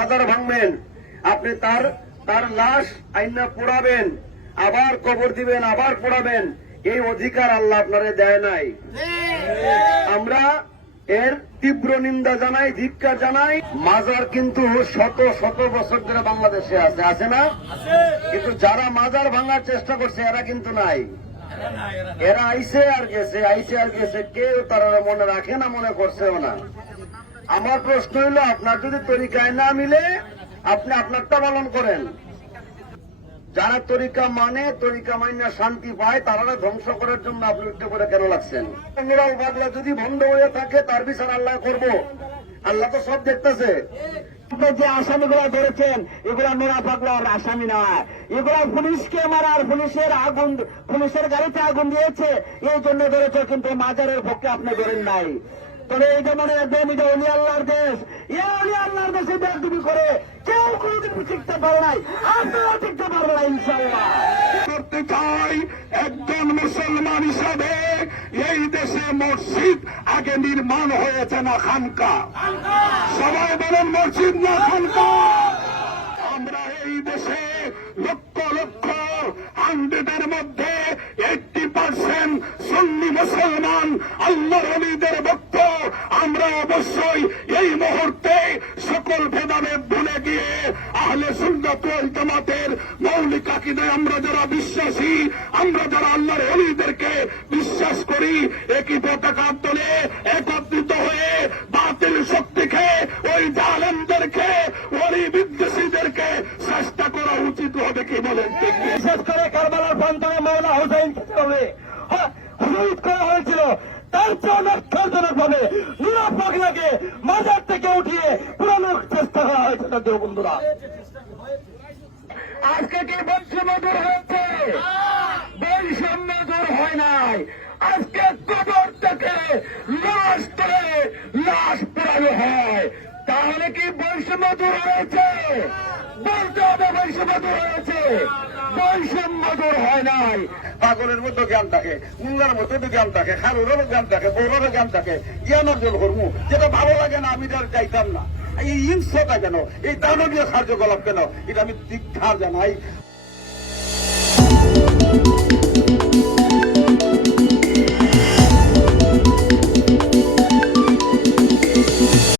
মাজার ভাঙবেন, আপনি তার লাশ আইনা পোড়াবেন, আবার কবর দিবেন, আবার পোড়াবেন, এই অধিকার আল্লাহ আপনারে দেয় নাই। আমরা এর তীব্র নিন্দা জানাই, ধিক্কার জানাই। মাজার কিন্তু শত শত বছর ধরে বাংলাদেশে আছে না? কিন্তু যারা মাজার ভাঙার চেষ্টা করছে এরা কিন্তু নাই। এরা আইসে আর গেছে, কেউ তারা মনে রাখে না, মনে করছেও না। আমার প্রশ্ন হইল, আপনার যদি তরিকায় না মিলে আপনি আপনারটা পালন করেন। যারা তরিকা মানে, তরিকা মাইনা শান্তি পায়, তারা ধ্বংস করার জন্য আপনি উঠতে করে কেন লাগছেন? নুরাল পাগলা যদি বন্ধ হয়ে থাকে তার বিচার আল্লাহ করব। আল্লাহ তো সব দেখতেছে। যে আসামিগুলা ধরেছেন এগুলা নোরা পাগলার আসামি নয়, এগুলা পুলিশকে মারার, পুলিশের গাড়িতে আগুন দিয়েছে এই জন্য ধরেছে, কিন্তু মাজারের পক্ষে আপনি ধরেন নাই। তবে এই যে মনে রাখবেন, এটা অলি আল্লাহর দেশ, অলি আল্লাহর দেশে বেয়াদবি করে কেউ কোনোদিন শিখতে পারে নাই, আপনারা শিখতে পারবে না ইনশাআল্লাহ। করতে চাই একজন মুসলমান হিসাবে, এই দেশে মসজিদ আগে নির্মাণ হয়েছে না খানকা? সবাই বলেন মসজিদ না খানকা? আমরা এই দেশে লক্ষ লক্ষ 100-এর মধ্যে 80% সুন্নি মুসলমান, আল্লাহর ওলিদের ভক্ত। আমরা অবশ্যই এই মুহূর্তে সকল ভেদাভেদ ভুলে গিয়ে আহলে সুন্নাত ওয়াল জামাতের মৌলিক আকীদায় আমরা যারা বিশ্বাসী, আমরা যারা আল্লাহর ওলিদেরকে বিশ্বাস করি, একই পতাকার তলে একত্রিত হয়ে বাতিল শক্তিকে, ওই জালেমদেরকে, ওলি বিদ্বেষীদেরকে চেষ্টা করা উচিত হবে। কি বলেন? বিশেষ করে কারবালার প্রান্তরে মওলা হোসেনকে হবে শহীদ করা হয়েছিল, তার চেয়ে অনেক খেলজনক ভাবে নুরা পাগলাকে মাজার থেকে উঠিয়ে পুরানোর চেষ্টা করা হয়েছে। তাদের বন্ধুরা, আজকে কি বৈষম্য দূর হয়েছে? বৈষম্য দূর হয় নাই। আজকে কবর থেকে লাশ তুলে লাশ পোড়ানো হয়, তাহলে কি বৈষম্য দূর হয়েছে? বলতে হবে বৈষম্য দূর হয়েছে, বৈষম্য দূর হয় নাই। পাগলের মধ্যে জ্ঞান থাকে, মুঙ্গার মধ্যে জ্ঞান থাকে, খারুরেরও জ্ঞান থাকে, বৌরেরও জ্ঞান থাকে। জ্ঞান অর্জন করবো, যেটা ভালো লাগে না আমি তার চাইতাম না। এই হিংসটা কেন, এই দানবীয় কার্যকলাপ কেন, এটা আমি ধিক্কার জানাই।